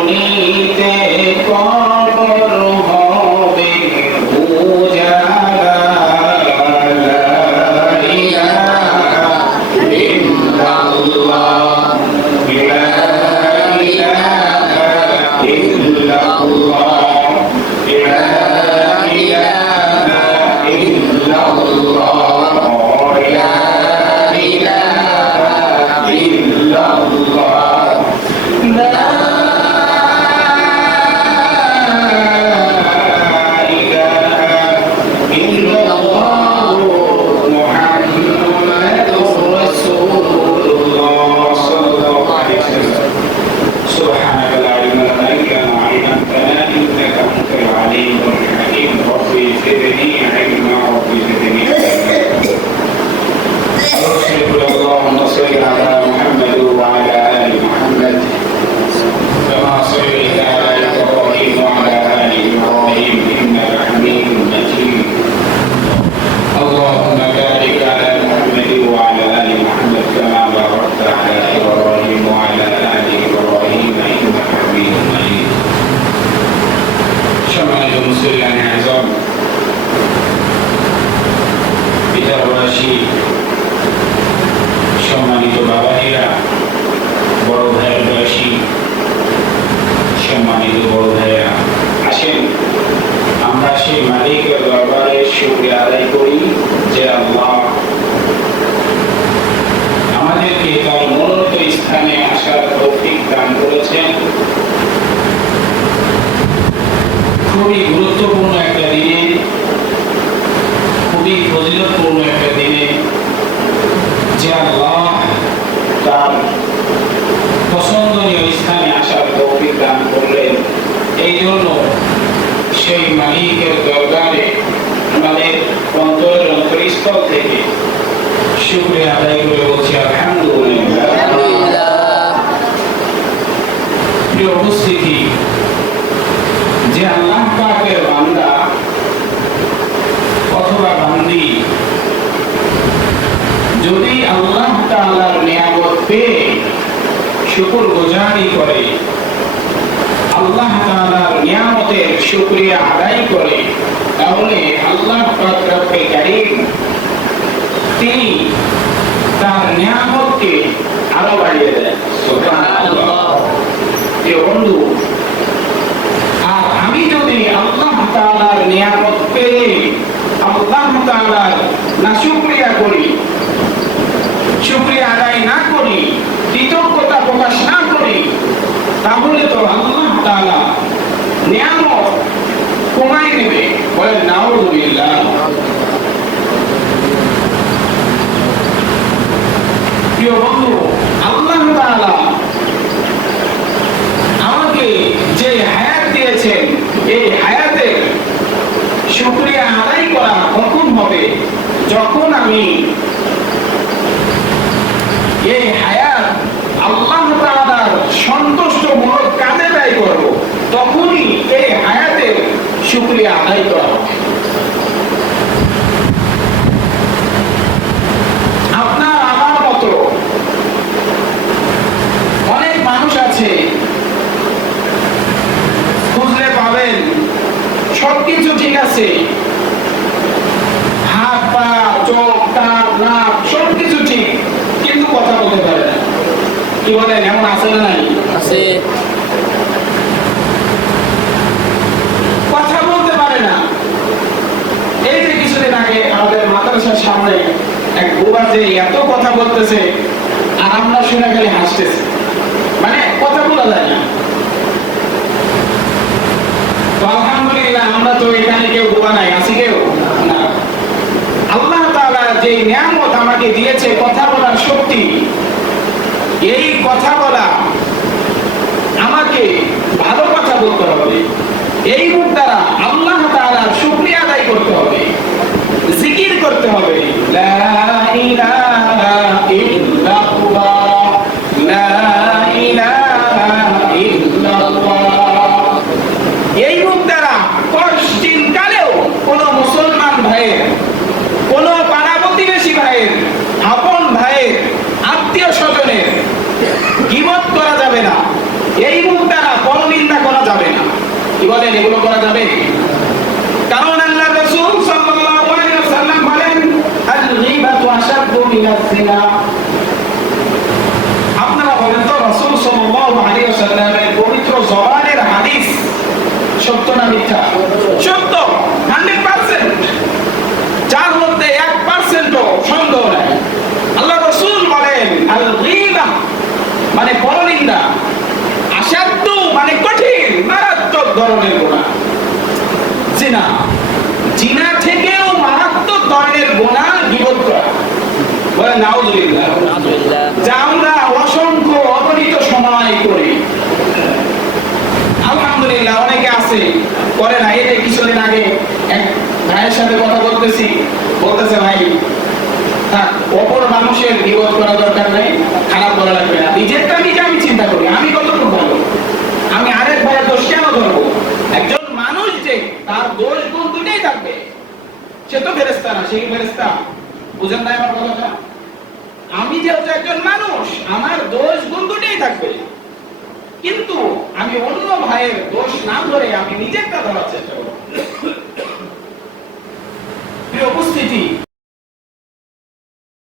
রজনীতে কবর হবে উজালা, লা ইলাহা ইল্লাল্লাহ, লা ইলাহা ইল্লাল্লাহ, লা ইলাহা ইল্লাল্লাহ, লা ইলাহা ইল্লাল্লাহ, লা সম্মানিত বাবাজিরা, বড় ভাইয়ের বয়সী সম্মানিত বড় ভাইয়েরা, আসেন আমরা সেই মালিকের দরবারে শুকরিয়া আদায় করি যে আল্লাহ আমাদেরকে তার মনোনীত স্থানে আসার তৌফিক দান করেছেন। খুবই গুরুত্বপূর্ণ একটা দিনে, খুবই ফজিলতপূর্ণ একটা দিনে যে আল্লাহ তার পছন্দনীয় স্থানে আসার তৌফিক দান করলেন। এই জন্য সেই মালিকের দরবারে আমাদের অন্তরের অন্তরস্থল থেকে শুকরিয়া আদায় করে বলছি আলহামদুলিল্লাহ। প্রিয় উপস্থিতি, যে আল্লাহ পাকের বান্দা অথবা বান্দি যদি আল্লাহ তাআলার নিয়ামত পেয়ে শুকরগুজারি করে, আল্লাহ তাআলার নিয়ামতের শুকরিয়া আদায় করে, তাহলে আল্লাহ পাক রব্বে কারীম তিনি তার নিয়ামতকে আরো বাড়িয়ে দেন। সুবহানাল্লাহ। প্রিয় বন্ধু, আর আমি যদি আল্লাহ তাআলার নিয়ামত পেয়ে আল্লাহ তাআলার নাশুকরিয়া করি, শুকরিয়া আদায় না করি, কৃতজ্ঞতা প্রকাশ না করি, তাহলে তো আল্লাহ তাআলা নিয়ামত কমায় নেবে। বলেন নাউযুবিল্লাহ। প্রিয় বন্ধু, আল্লাহ তাআলা আমাকে যে হায়াত দিয়েছেন, এই হায়াতের শুকরিয়া আদায় করা কখন হবে? যখন আমি এই হায়াত আল্লাহ তাআলার সন্তুষ্টমূলক কাজে ব্যয় করব, তখনই এই হায়াতের শুকরিয়া আদায় করা হবে। আপনার আমার মতো অনেক মানুষ আছে, খুঁজলে পাবেন সবকিছু ঠিক আছে, হাত পা চোখ কান নাক সবকিছু ঠিক, কিন্তু কথা বলতে পারে না। কি বলেন, এমন আছে না? নাই আছে। কথা বলতে পারে না। এই যে কিছুদিন আগে আমাদের মাদ্রাসার সামনে এক বুবা যে এত কথা বলতেছে, আর আমরা শুনে খালি হাসতেছি, মানে কথা বলা যায় না। আলহামদুলিল্লাহ, আমরা তো এখানে কেউ বুবা নাই, আছি কেউ না। আল্লাহ তাআলা যে নিয়ামত আমাকে দিয়েছে কথা বলার শক্তি, এই কথা বলা আমাকে ভালো কথা বলতে হবে, এই মুখ দ্বারা আল্লাহ তাআলার শুকরিয়া আদায় করতে হবে, জিকির করতে হবে, লা ইলাহা ইল্লাল্লাহ, লা ইলাহা ইল্লাল্লাহ। এই মুখ দ্বারা কষ্টিন কালেও কোন মুসলমান ভাইয়ের, কোন পাড়া প্রতিবেশী ভাইয়ের, আপন ভাইয়ের, আত্মীয় স্বজনের গীবত করা যাবে না। এই মুখ দ্বারা এগুলো করা যাবে? কারণ আল্লাহ রাসূল সাল্লাল্লাহু আলাইহি ওয়াসাল্লাম বলেন আল-গীবাতু আশাদ্দু মিনাজ জিনা। আপনারা বলেন তো রাসূল সাল্লাল্লাহু আলাইহি ওয়াসাল্লামের পবিত্র জবানের হাদিস সত্য না মিথ্যা? সত্য, 100%, যার মধ্যে 1% সন্দেহ নাই। আল্লাহ রাসূল বলেন আল-গীবা মানে পরনিন্দা, আশাদ্দু মানে কঠিন মারাত্মক ধরনের গুনাহ। জিনা, জিনা থেকেও মারাত্মক ধরনের গুনাহ গীবত করা। বলে নাউযুবিল্লাহ, যা আমরা অসংখ্য অগণিত সময় করি। আলহামদুলিল্লাহ অনেকে আছে করে না। এই যে কিছুদিন আগে এক ভাইয়ের সাথে কথা বলতেছি, বলতেছে ভাই থাক, অপর মানুষের গীবত করা দরকার নেই, খারাপ বলা লাগবে না, নিজেরটা নিজে আমি চিন্তা করি, আমি কতটুকু ভালো, আমি আরেক ভাইয়ের দোষ কেন ধরবো? একজন মানুষ যে তার দোষ গুণ দুটোই থাকবে, সে তো ফেরেশতা না, সেই ফেরেশতা। বুঝেন না আমার কথাটা? আমি যেহেতু একজন মানুষ, আমার দোষ গুণ দুটোই থাকবে, কিন্তু আমি অন্য ভাইয়ের দোষ না ধরে আমি নিজেরটা ধরার চেষ্টা করব। প্রিয় উপস্থিতি,